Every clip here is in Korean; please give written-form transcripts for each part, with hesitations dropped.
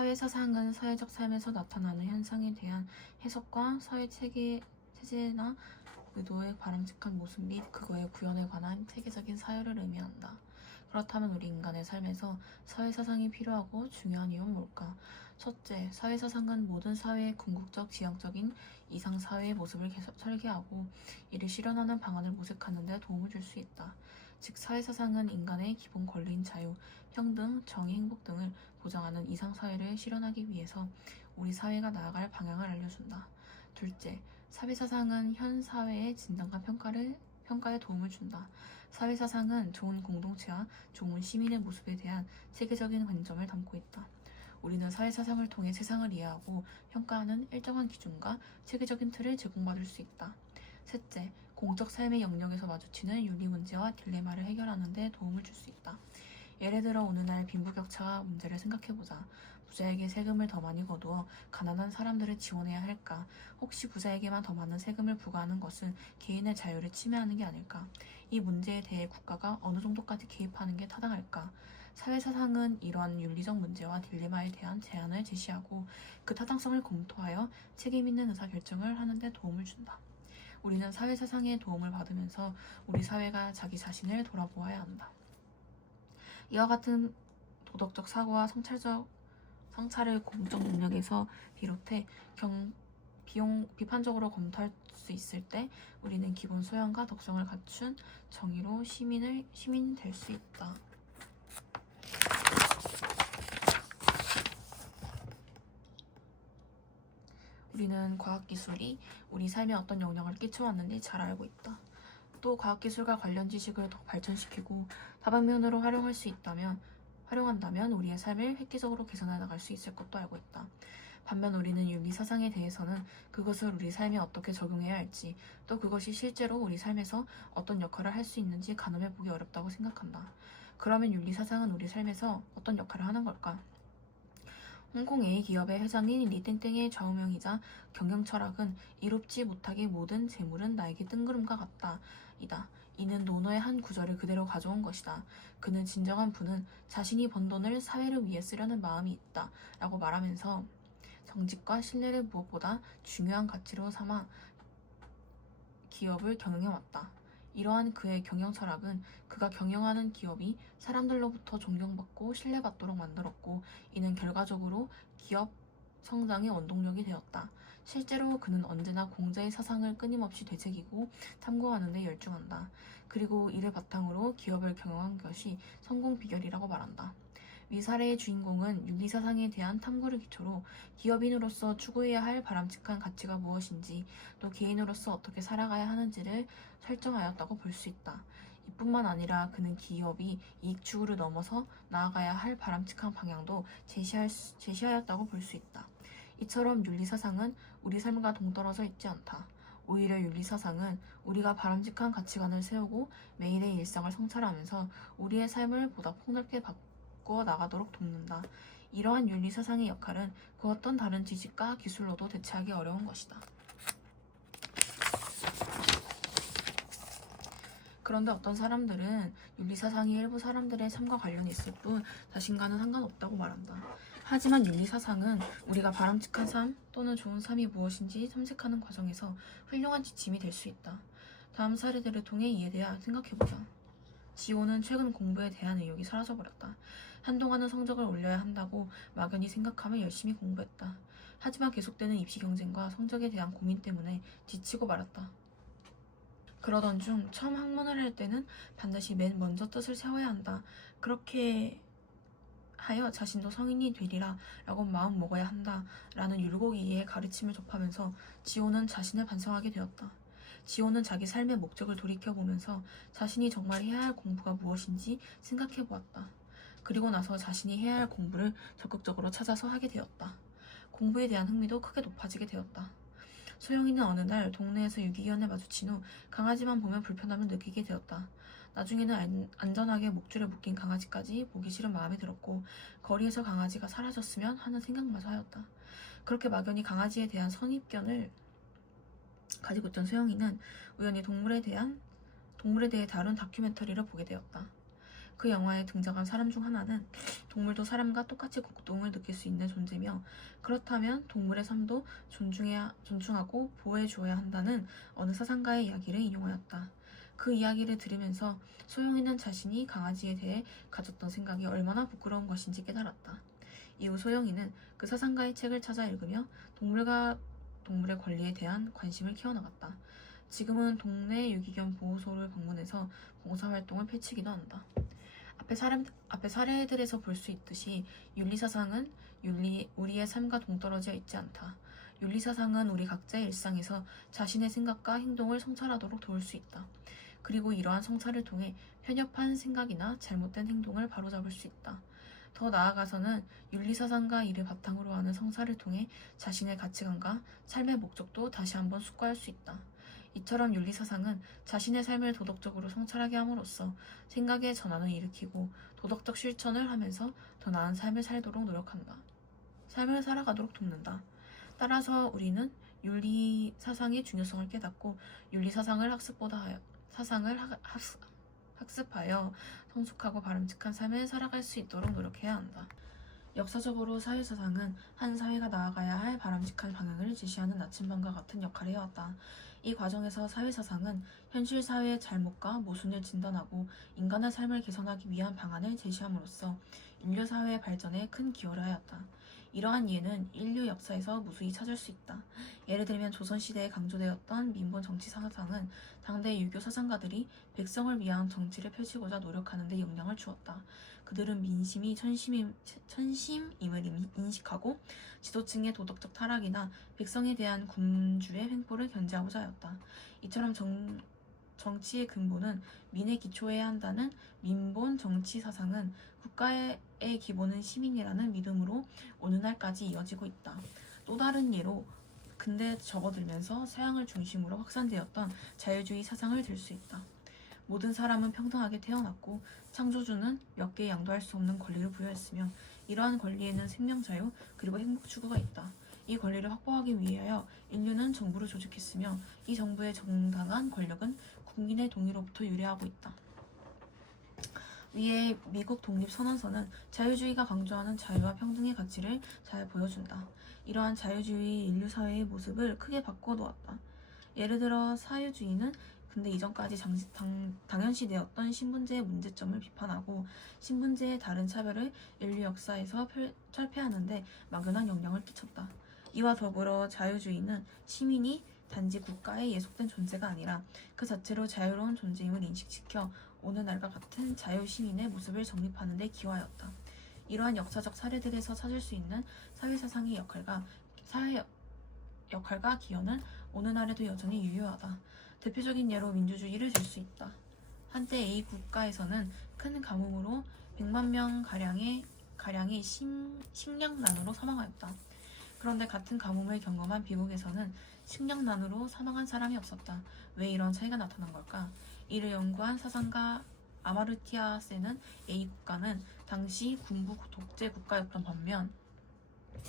사회사상은 사회적 삶에서 나타나는 현상에 대한 해석과 사회 체제나 의도의 바람직한 모습 및 그거의 구현에 관한 체계적인 사유를 의미한다. 그렇다면 우리 인간의 삶에서 사회사상이 필요하고 중요한 이유는 뭘까? 첫째, 사회사상은 모든 사회의 궁극적 지향적인 이상사회의 모습을 설계하고 이를 실현하는 방안을 모색하는 데 도움을 줄 수 있다. 즉, 사회사상은 인간의 기본 권리인 자유, 평등, 정의, 행복 등을 보장하는 이상사회를 실현하기 위해서 우리 사회가 나아갈 방향을 알려준다. 둘째, 사회사상은 현 사회의 진단과 평가에 도움을 준다. 사회사상은 좋은 공동체와 좋은 시민의 모습에 대한 체계적인 관점을 담고 있다. 우리는 사회사상을 통해 세상을 이해하고 평가하는 일정한 기준과 체계적인 틀을 제공받을 수 있다. 셋째, 공적 삶의 영역에서 마주치는 윤리 문제와 딜레마를 해결하는 데 도움을 줄 수 있다. 예를 들어 오늘날 빈부격차 문제를 생각해보자. 부자에게 세금을 더 많이 거두어 가난한 사람들을 지원해야 할까? 혹시 부자에게만 더 많은 세금을 부과하는 것은 개인의 자유를 침해하는 게 아닐까? 이 문제에 대해 국가가 어느 정도까지 개입하는 게 타당할까? 사회사상은 이러한 윤리적 문제와 딜레마에 대한 제안을 제시하고 그 타당성을 검토하여 책임있는 의사결정을 하는 데 도움을 준다. 우리는 사회사상의 도움을 받으면서 우리 사회가 자기 자신을 돌아보아야 한다. 이와 같은 도덕적 사고와 성찰을 공적 능력에서 비롯해 비판적으로 검토할 수 있을 때 우리는 기본 소양과 덕성을 갖춘 정의로 시민이 될 수 있다. 우리는 과학기술이 우리 삶에 어떤 영향을 끼쳐왔는지 잘 알고 있다. 또 과학기술과 관련 지식을 더 발전시키고 다방면으로 활용한다면 우리의 삶을 획기적으로 개선해 나갈 수 있을 것도 알고 있다. 반면 우리는 윤리사상에 대해서는 그것을 우리 삶에 어떻게 적용해야 할지, 또 그것이 실제로 우리 삶에서 어떤 역할을 할 수 있는지 가늠해보기 어렵다고 생각한다. 그러면 윤리사상은 우리 삶에서 어떤 역할을 하는 걸까? 홍콩 A기업의 회장인 리땡땡의 좌우명이자 경영철학은 이롭지 못하게 모든 재물은 나에게 뜬구름과 같다. 이는 논어의 한 구절을 그대로 가져온 것이다. 그는 진정한 부는 자신이 번 돈을 사회를 위해 쓰려는 마음이 있다. 라고 말하면서 정직과 신뢰를 무엇보다 중요한 가치로 삼아 기업을 경영해왔다. 이러한 그의 경영 철학은 그가 경영하는 기업이 사람들로부터 존경받고 신뢰받도록 만들었고 이는 결과적으로 기업 성장의 원동력이 되었다. 실제로 그는 언제나 공자의 사상을 끊임없이 되새기고 탐구하는 데 열중한다. 그리고 이를 바탕으로 기업을 경영한 것이 성공 비결이라고 말한다. 위 사례의 주인공은 윤리사상에 대한 탐구를 기초로 기업인으로서 추구해야 할 바람직한 가치가 무엇인지 또 개인으로서 어떻게 살아가야 하는지를 설정하였다고 볼 수 있다. 이뿐만 아니라 그는 기업이 이익 추구를 넘어서 나아가야 할 바람직한 방향도 제시하였다고 볼 수 있다. 이처럼 윤리사상은 우리 삶과 동떨어져 있지 않다. 오히려 윤리사상은 우리가 바람직한 가치관을 세우고 매일의 일상을 성찰하면서 우리의 삶을 보다 폭넓게 바꾸어 나가도록 돕는다. 이러한 윤리사상의 역할은 그 어떤 다른 지식과 기술로도 대체하기 어려운 것이다. 그런데 어떤 사람들은 윤리사상이 일부 사람들의 삶과 관련이 있을 뿐 자신과는 상관없다고 말한다. 하지만 윤리사상은 우리가 바람직한 삶 또는 좋은 삶이 무엇인지 탐색하는 과정에서 훌륭한 지침이 될 수 있다. 다음 사례들을 통해 이에 대해 생각해보자. 지호는 최근 공부에 대한 의욕이 사라져버렸다. 한동안은 성적을 올려야 한다고 막연히 생각하며 열심히 공부했다. 하지만 계속되는 입시 경쟁과 성적에 대한 고민 때문에 지치고 말았다. 그러던 중 처음 학문을 할 때는 반드시 맨 먼저 뜻을 세워야 한다. 그렇게 하여 자신도 성인이 되리라 라고 마음 먹어야 한다 라는 율곡이의 가르침을 접하면서 지호는 자신을 반성하게 되었다. 지호는 자기 삶의 목적을 돌이켜보면서 자신이 정말 해야 할 공부가 무엇인지 생각해 보았다. 그리고 나서 자신이 해야 할 공부를 적극적으로 찾아서 하게 되었다. 공부에 대한 흥미도 크게 높아지게 되었다. 소영이는 어느 날 동네에서 유기견을 마주친 후 강아지만 보면 불편함을 느끼게 되었다. 나중에는 안전하게 목줄에 묶인 강아지까지 보기 싫은 마음이 들었고 거리에서 강아지가 사라졌으면 하는 생각마저 하였다. 그렇게 막연히 강아지에 대한 선입견을 가지고 있던 소영이는 우연히 동물에 대해 다룬 다큐멘터리를 보게 되었다. 그 영화에 등장한 사람 중 하나는 동물도 사람과 똑같이 고통을 느낄 수 있는 존재며 그렇다면 동물의 삶도 존중하고 보호해 주어야 한다는 어느 사상가의 이야기를 인용하였다. 그 이야기를 들으면서 소영이는 자신이 강아지에 대해 가졌던 생각이 얼마나 부끄러운 것인지 깨달았다. 이후 소영이는 그 사상가의 책을 찾아 읽으며 동물의 권리에 대한 관심을 키워나갔다. 지금은 동네 유기견 보호소를 방문해서 봉사활동을 펼치기도 한다. 앞에 사례들에서 볼 수 있듯이 윤리사상은 우리의 삶과 동떨어져 있지 않다. 윤리사상은 우리 각자의 일상에서 자신의 생각과 행동을 성찰하도록 도울 수 있다. 그리고 이러한 성찰을 통해 편협한 생각이나 잘못된 행동을 바로잡을 수 있다. 더 나아가서는 윤리사상과 이를 바탕으로 하는 성찰을 통해 자신의 가치관과 삶의 목적도 다시 한번 숙고할 수 있다. 이처럼 윤리사상은 자신의 삶을 도덕적으로 성찰하게 함으로써 생각의 전환을 일으키고 도덕적 실천을 하면서 더 나은 삶을 살도록 노력한다. 삶을 살아가도록 돕는다. 따라서 우리는 윤리사상의 중요성을 깨닫고 윤리사상을 학습하여 성숙하고 바람직한 삶을 살아갈 수 있도록 노력해야 한다. 역사적으로 사회사상은 한 사회가 나아가야 할 바람직한 방향을 제시하는 나침반과 같은 역할을 해왔다. 이 과정에서 사회사상은 현실 사회의 잘못과 모순을 진단하고 인간의 삶을 개선하기 위한 방안을 제시함으로써 인류 사회의 발전에 큰 기여를 하였다. 이러한 예는 인류 역사에서 무수히 찾을 수 있다. 예를 들면 조선시대에 강조되었던 민본 정치 사상은 당대 유교 사상가들이 백성을 위한 정치를 펼치고자 노력하는 데 영향을 주었다. 그들은 민심이 천심임을 인식하고 지도층의 도덕적 타락이나 백성에 대한 군주의 횡포를 견제하고자 하였다. 이처럼 정치의 근본은 민에 기초해야 한다는 민본 정치 사상은 국가의 기본은 시민이라는 믿음으로 오늘날까지 이어지고 있다. 또 다른 예로 근대에 접어들면서 서양을 중심으로 확산되었던 자유주의 사상을 들 수 있다. 모든 사람은 평등하게 태어났고 창조주는 몇 개 양도할 수 없는 권리를 부여했으며 이러한 권리에는 생명 자유 그리고 행복 추구가 있다. 이 권리를 확보하기 위하여 인류는 정부를 조직했으며 이 정부의 정당한 권력은 국민의 동의로부터 유래하고 있다. 위에 미국 독립선언서는 자유주의가 강조하는 자유와 평등의 가치를 잘 보여준다. 이러한 자유주의 인류 사회의 모습을 크게 바꿔놓았다. 예를 들어 사유주의는 근대 이전까지 당연시되었던 신분제의 문제점을 비판하고 신분제의 다른 차별을 인류 역사에서 철폐하는 데 막연한 영향을 끼쳤다. 이와 더불어 자유주의는 시민이 단지 국가에 예속된 존재가 아니라 그 자체로 자유로운 존재임을 인식시켜 오늘날과 같은 자유시민의 모습을 정립하는 데 기여하였다. 이러한 역사적 사례들에서 찾을 수 있는 사회사상의 역할과 기여는 오늘날에도 여전히 유효하다. 대표적인 예로 민주주의를 들 수 있다. 한때 A 국가에서는 큰 가뭄으로 100만 명 가량의 식량난으로 사망하였다. 그런데 같은 가뭄을 경험한 미국에서는 식량난으로 사망한 사람이 없었다. 왜 이런 차이가 나타난 걸까? 이를 연구한 사상가 아마르티아 센은 A 국가는 당시 군부 독재 국가였던 반면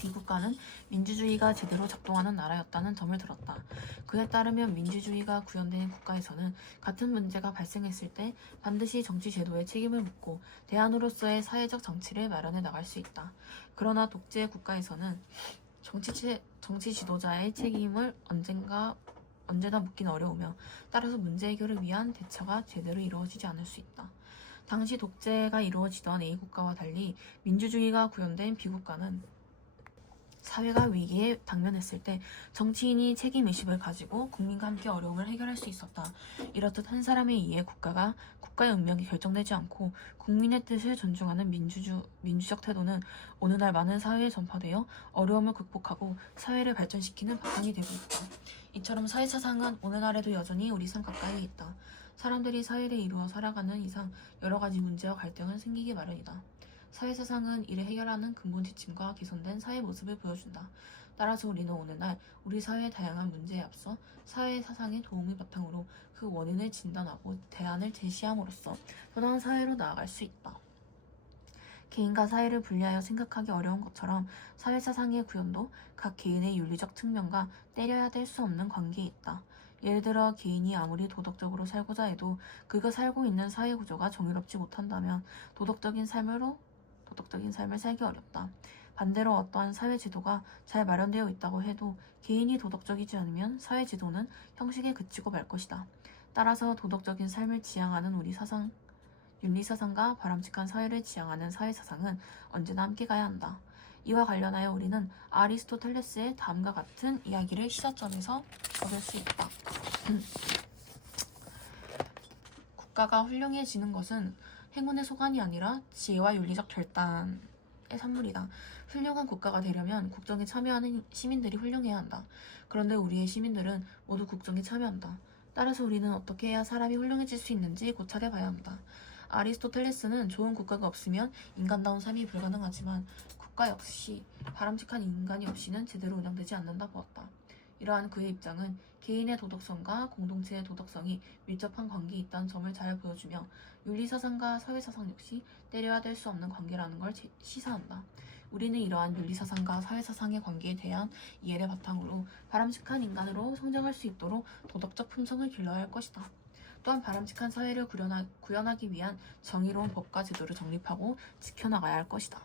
B 국가는 민주주의가 제대로 작동하는 나라였다는 점을 들었다. 그에 따르면 민주주의가 구현된 국가에서는 같은 문제가 발생했을 때 반드시 정치 제도에 책임을 묻고 대안으로서의 사회적 정치를 마련해 나갈 수 있다. 그러나 독재 국가에서는 정치 지도자의 책임을 언제나 묻긴 어려우며 따라서 문제 해결을 위한 대처가 제대로 이루어지지 않을 수 있다. 당시 독재가 이루어지던 A 국가와 달리 민주주의가 구현된 B 국가는 사회가 위기에 당면했을 때 정치인이 책임의식을 가지고 국민과 함께 어려움을 해결할 수 있었다. 이렇듯 한 사람에 의해 국가의 운명이 결정되지 않고 국민의 뜻을 존중하는 민주적 태도는 오늘날 많은 사회에 전파되어 어려움을 극복하고 사회를 발전시키는 바탕이 되고 있다. 이처럼 사회사상은 오늘날에도 여전히 우리 삶 가까이 있다. 사람들이 사회를 이루어 살아가는 이상 여러 가지 문제와 갈등은 생기기 마련이다. 사회사상은 이를 해결하는 근본 지침과 개선된 사회 모습을 보여준다. 따라서 우리는 오늘날 우리 사회의 다양한 문제에 앞서 사회사상의 도움을 바탕으로 그 원인을 진단하고 대안을 제시함으로써 더 나은 사회로 나아갈 수 있다. 개인과 사회를 분리하여 생각하기 어려운 것처럼 사회사상의 구현도 각 개인의 윤리적 측면과 떼려야 될 수 없는 관계에 있다. 예를 들어 개인이 아무리 도덕적으로 살고자 해도 그가 살고 있는 사회 구조가 정의롭지 못한다면 도덕적인 삶을 살기 어렵다. 반대로 어떠한 사회 지도가 잘 마련되어 있다고 해도 개인이 도덕적이지 않으면 사회 지도는 형식에 그치고 말 것이다. 따라서 도덕적인 삶을 지향하는 윤리사상과 바람직한 사회를 지향하는 사회사상은 언제나 함께 가야 한다. 이와 관련하여 우리는 아리스토텔레스의 다음과 같은 이야기를 시사점에서 얻을 수 있다. 국가가 훌륭해지는 것은 행운의 소관이 아니라 지혜와 윤리적 결단의 산물이다. 훌륭한 국가가 되려면 국정에 참여하는 시민들이 훌륭해야 한다. 그런데 우리의 시민들은 모두 국정에 참여한다. 따라서 우리는 어떻게 해야 사람이 훌륭해질 수 있는지 고찰해 봐야 한다. 아리스토텔레스는 좋은 국가가 없으면 인간다운 삶이 불가능하지만 국가 역시 바람직한 인간이 없이는 제대로 운영되지 않는다 보았다. 이러한 그의 입장은 개인의 도덕성과 공동체의 도덕성이 밀접한 관계에 있다는 점을 잘 보여주며 윤리사상과 사회사상 역시 때려야 될 수 없는 관계라는 걸 시사한다. 우리는 이러한 윤리사상과 사회사상의 관계에 대한 이해를 바탕으로 바람직한 인간으로 성장할 수 있도록 도덕적 품성을 길러야 할 것이다. 또한 바람직한 사회를 구현하기 위한 정의로운 법과 제도를 정립하고 지켜나가야 할 것이다.